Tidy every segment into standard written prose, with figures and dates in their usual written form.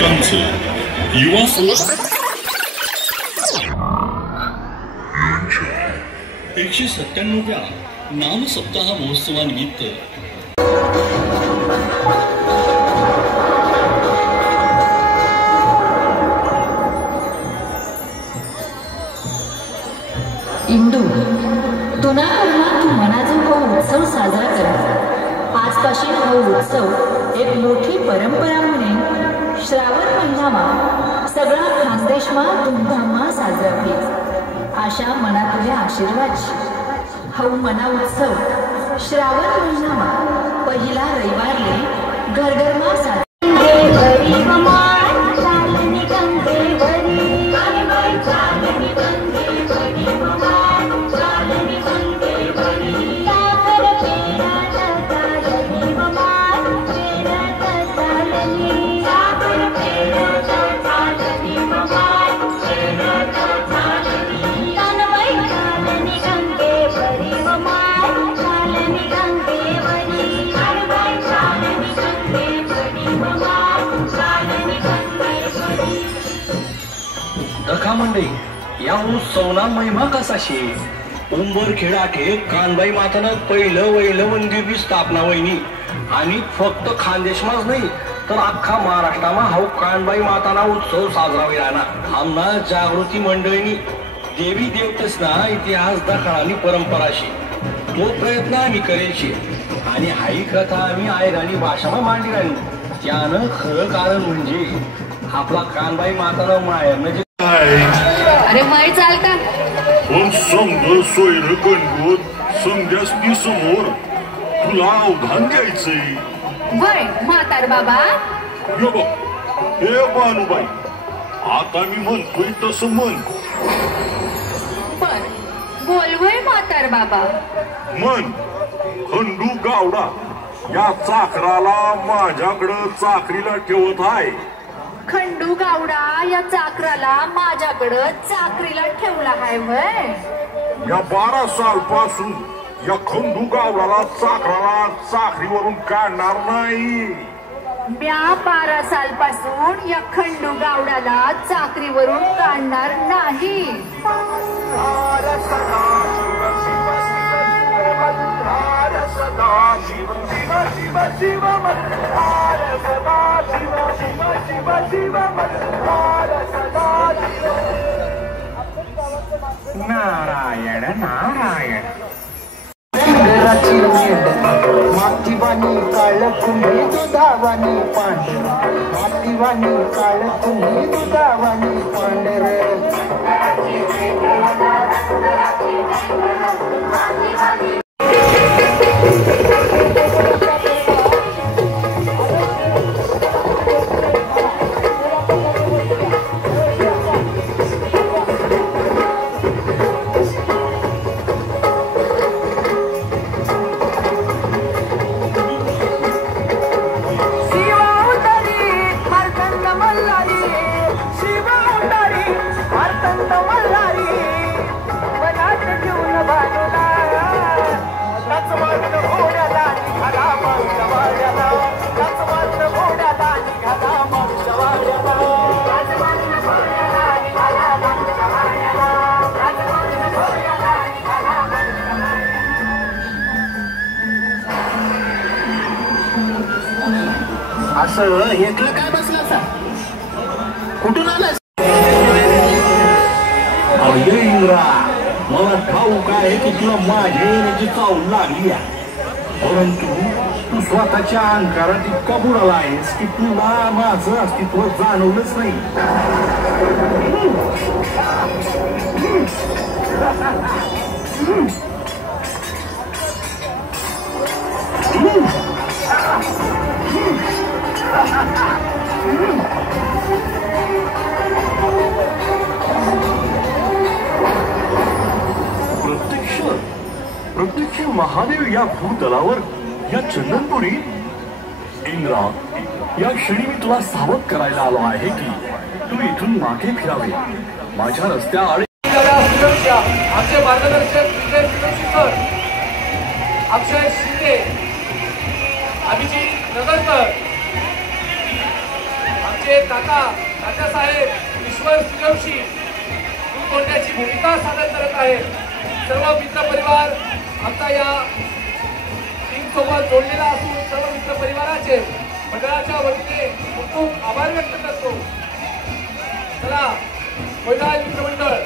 नागरिकांचं युवा 197व्या नाम सप्ताह महोत्सवानिमित्त इंदू तुना करणा तू मनाचा हा उत्सव साजरा करा। आजपासून हा उत्सव एक मोठी परंपरा म्हणून श्रावण महिनामा सगळा खानदेशमा धूमधाममा साजरा होईल। आशा मनातल्या आशीर्वाद हा मना उत्सव श्रावण महिनामा पहिला रविवारले घरघरमा साजरा मंडई या उत्सवना महिमा कसा शे उंबर खेळाटे कानबाई मातानं पहिलं वैलं मंदिर स्थापना वहिनी आणि फक्त खानदेशमाच नाही तर अख्खा महाराष्ट्रामा हा कानबाई माताना उत्सव साजरा होईना। आमना जागृती मंडळीनी देवी देवतेसना इतिहास दाखवणारी परंपरा शे तो प्रयत्न आम्ही करेल आणि हाई कथा आम्ही आयराणी भाषामा मांडली राहिली। त्यानं खरं कारण म्हणजे आपला कानबाई मातानं माहेरनं अरे माय चाल का पण समज सोयर गणगोत संध्यासनी समोर तुला अवधान द्यायचंय वय म्हातार बाबा हे बानुबाई आता मी म्हणतोय तसं म्हण बर बोलवय म्हातार बाबा म्हण खंडू गावडा या चाकराला माझ्याकडं चाकरीला ठेवत आहे। खंडू गावडा या चाकराला माझ्याकडं चाकरीला ठेवला आहे वय या 12 सालपासून या खंडू गावडाला चाकराला चाकरीवरून काढणार नाही। म्या 12 सालपासून या खंडू गावडाला चाकरीवरून काढणार नाही। नारायण नारायण मातीवाणी काळ तुम्ही दुधावानी पांढर मातीवाणी काळ तुम्ही दुधावानी पांढर असं एकलं काय बसला असा कुठून आलास? अरे इंद्रा मला ठाऊक आहे की तुला माझ्या येण्याची चावल लागली आहे परंतु तू स्वतःच्या अहंकारात इतका बुडाला आहेस की तुला माझं अस्तित्व जाणवलंच नाही। प्रत्यक्ष महादेव या भूतलावर या चंदनपुरी इंद्रा या क्षणी मी तुला सावध करायला आलो आहे की तू इथून मागे फिरावे माझ्या रस्त्या आमचे मार्गदर्शक अक्षय शिंदे अभिजित नगरकर आमचे आमचे तात्यासाहेब ईश्वर सूर्यवंशी कोणत्याची भूमिका सादर करत आहेत. सर्व मित्र परिवार आमचा या टीम सोबत जोडलेला असून सर्व मित्र परिवाराचे मंडळाच्या वतीने खूप खूप आभार व्यक्त करतो. चला कोयना मित्रमंडळ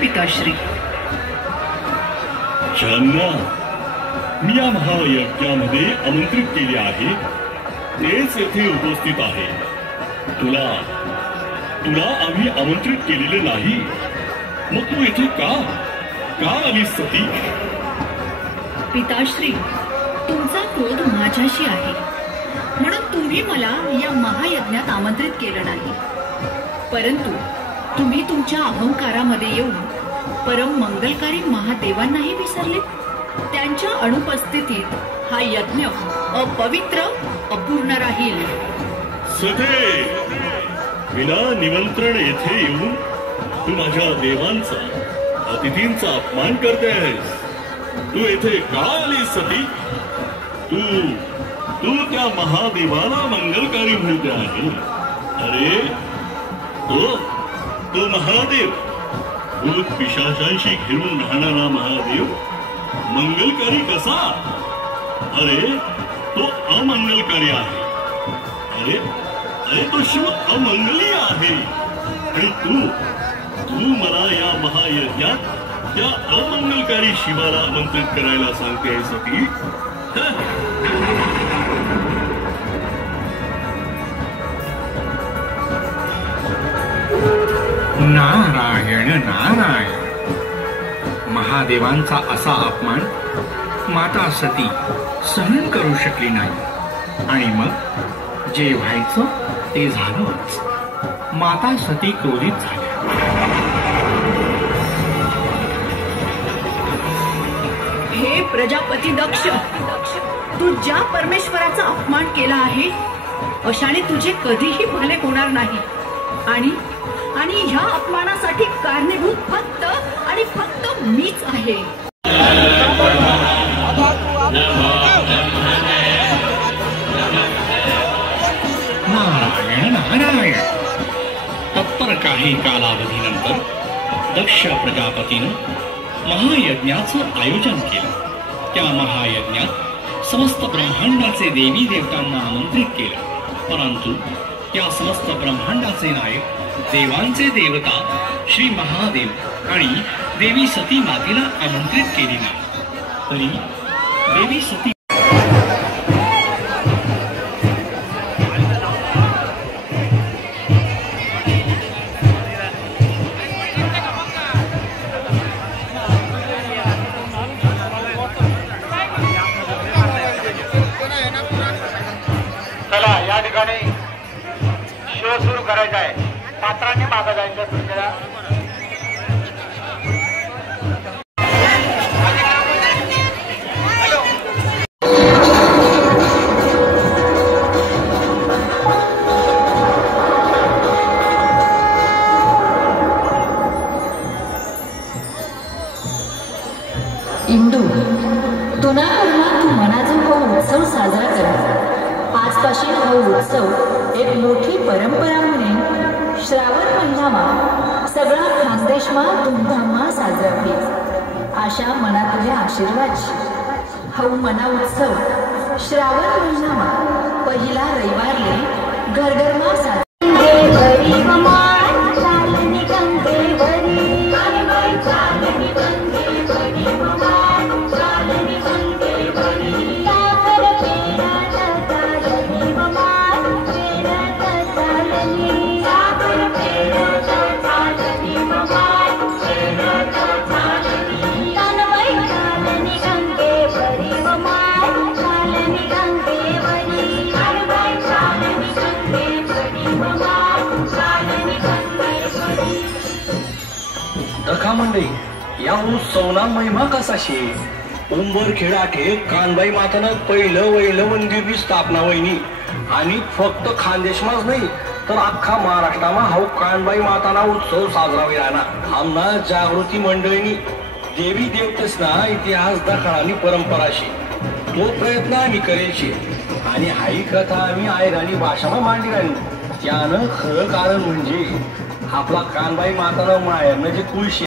पिताश्री. ज्यांना मी या महायज्ञामध्ये आमंत्रित केले आहे तेच येथे उपस्थित आहे. तुला आम्ही आमंत्रित केलेले नाही, मग तू येथे का आलीस सती? पिताश्री, तुमचा क्रोध माझ्याशी आहे म्हणून तुम्ही मला या महायज्ञात आमंत्रित केलं नाही. परंतु तुम्ही तुमच्या अहंकारामध्ये येऊन परम मंगलकारी महादेवांनाही विसरले. त्यांच्या अनुपस्थितीत हा यज्ञ अपवित्र अपूर्ण राहील. सते, विना निमंत्रण येथे येऊन तू माझ्या देवांचा, अतिथींचा अपमान करते आहेस. तू येथे का आलीस सती? तू त्या महादेवाला मंगलकारी म्हणते आहे. अरे तो महादेव, भूत पिशाचांशी घेऊन राहणारा महादेव मंगलकारी कसा? अरे तो अमंगलकारी आहे. अरे तो शिव अमंगली आहे. आणि तू मला या महायज्ञात त्या अमंगलकारी शिवाला आमंत्रित करायला सांगते सती. नारायण नारायण. महादेवांचा असा अपमान माता सती सहन करू शकली नाही आणि मग जे व्हायचं ते झालंच. माता सती क्रोधित झाल्या. हे प्रजापती दक्ष, तू ज्या परमेश्वराचा अपमान केला आहे अशाने तुझे कधीही भले होणार नाही. आणि ह्या अपमानासाठी कारणीभूत फक्त आणि फक्त मीच आहे. नारायण नारायण. तत्पर काही कालावधीनंतर दक्ष प्रजापतीनं महायज्ञाचं आयोजन केलं. त्या महायज्ञात समस्त ब्रह्मांडाचे देवी देवतांना आमंत्रित केलं. परंतु त्या समस्त ब्रह्मांडाचे नायक, देवांचे देवता श्री महादेव आणि देवी सती मातेला आमंत्रित केले नाही. तरी देवी सती चला या ठिकाणी शो सुरू करायचा आहे. पात्रांनी मागं जायचं तुमच्या. इंदू, तुनाकरणात तू मनाचा हा उत्सव साजरा कर. आजपासून हा उत्सव एक मोठी परंपरा म्हणून श्रावण महिनामा सगळा खानदेशमा धूमधाममा साजरा होईल. अशा मनातल्या आशीर्वाद हा मना उत्सव श्रावण महिनामा पहिला रविवारले गरगरमासा मंडळी या उत्सवना महिमा कसाशे उंबर खेळाके कानबाई मातानं पहिलं वैलं मंदिरची स्थापना वहिनी आणि फक्त खानदेशमाच नाही तर अख्खा महाराष्ट्रामा हा कानबाई माताना उत्सव साजरा होईना आमना जागृती मंडळीनी देवी देवतेसना इतिहास दाखवणारी परंपराशी तो प्रयत्न आम्ही करेलशे आणि हाई कथा आम्ही आयराणी भाषामा मांडली राहिली त्यानं खरं कारण म्हणजे आपला कानबाई मातानं माहेरनं जे कुळशे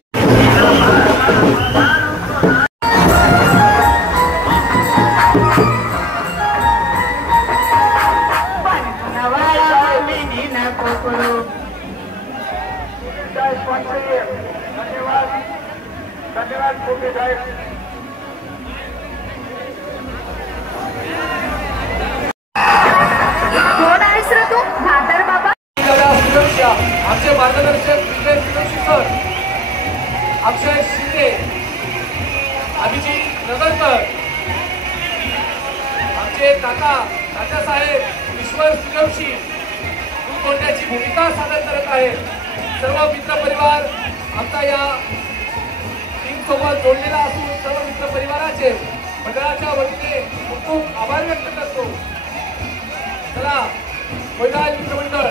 कोण आहेस रे तू भादर बाबा? आमचे मार्गदर्शक सर अक्षय शिंदे अभिजित नगरकर आमचे काका साहेब ईश्वर सूर्यवंशी कोणत्याची भूमिका सादर करत आहेत. सर्व मित्र परिवार आमचा या टीम सोबत जोडलेला असून सर्व मित्र परिवाराचे मंडळाच्या वतीने खूप खूप आभार व्यक्त करतो. चला कोयना मित्रमंडळ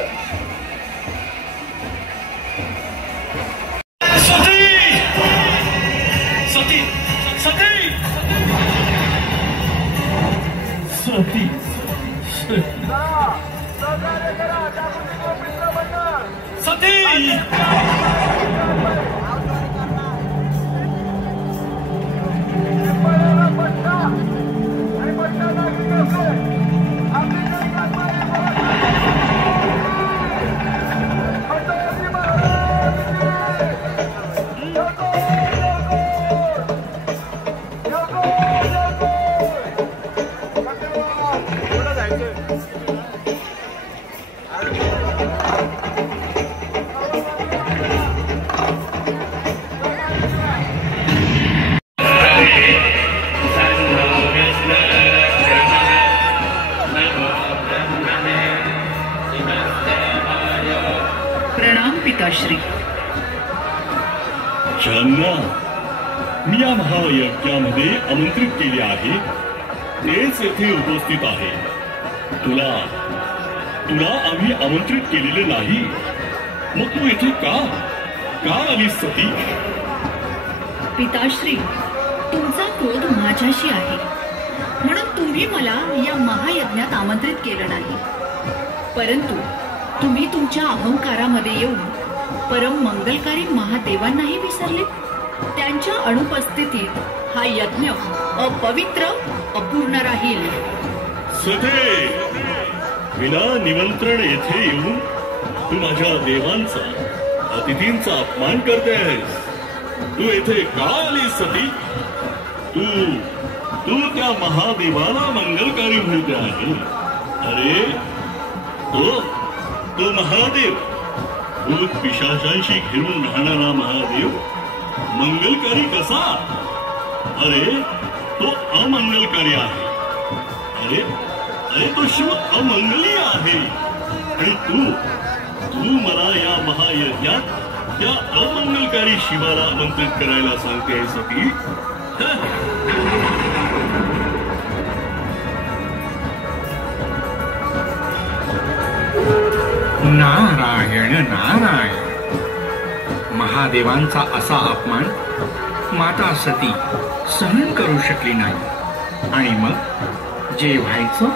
पिताश्री. ज्यांना मी या महायज्ञामध्ये आमंत्रित केले आहे तेच येथे उपस्थित आहे. तुला आम्ही आमंत्रित केलेले नाही, मग तू येथे का आलीस सती? पिताश्री, तुमचा क्रोध माझ्याशी आहे म्हणून तुम्ही मला या महायज्ञात आमंत्रित केलं नाही. परंतु तुम्ही तुमच्या अहंकारामध्ये येऊन परम मंगलकारी महादेवांनाही विसरले. त्यांच्या अनुपस्थितीत हा यज्ञ अपवित्र अपूर्ण राहील. सते, विना निमंत्रण येथे येऊन तू माझ्या देवांचा अतिथींचा अपमान करते आहेस. तू येथे का आलीस सती? तू त्या महादेवाला मंगलकारी म्हणते आहे. अरे तो महादेव, भूत पिशाचांशी घेऊन राहणारा महादेव मंगलकारी कसा? अरे तो अमंगलकारी आहे. अरे तो शिव अमंगली आहे. आणि तू मला या महायज्ञात त्या अमंगलकारी शिवाला आमंत्रित करायला सांगते सती? नारायण नारायण. महादेवांचा असा अपमान माता सती सहन करू शकली नाही आणि मग जे व्हायचं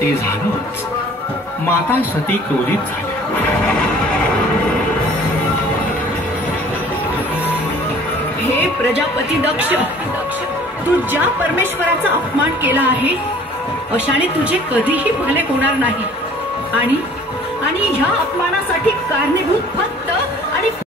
ते झालंच. माता सती क्रोधित झाल्या. हे प्रजापती दक्ष, तू ज्या परमेश्वराचा अपमान केला आहे अशाने तुझे कधीही भले होणार नाही आणि आणि ह्या अपमानासाठी कारणीभूत फक्त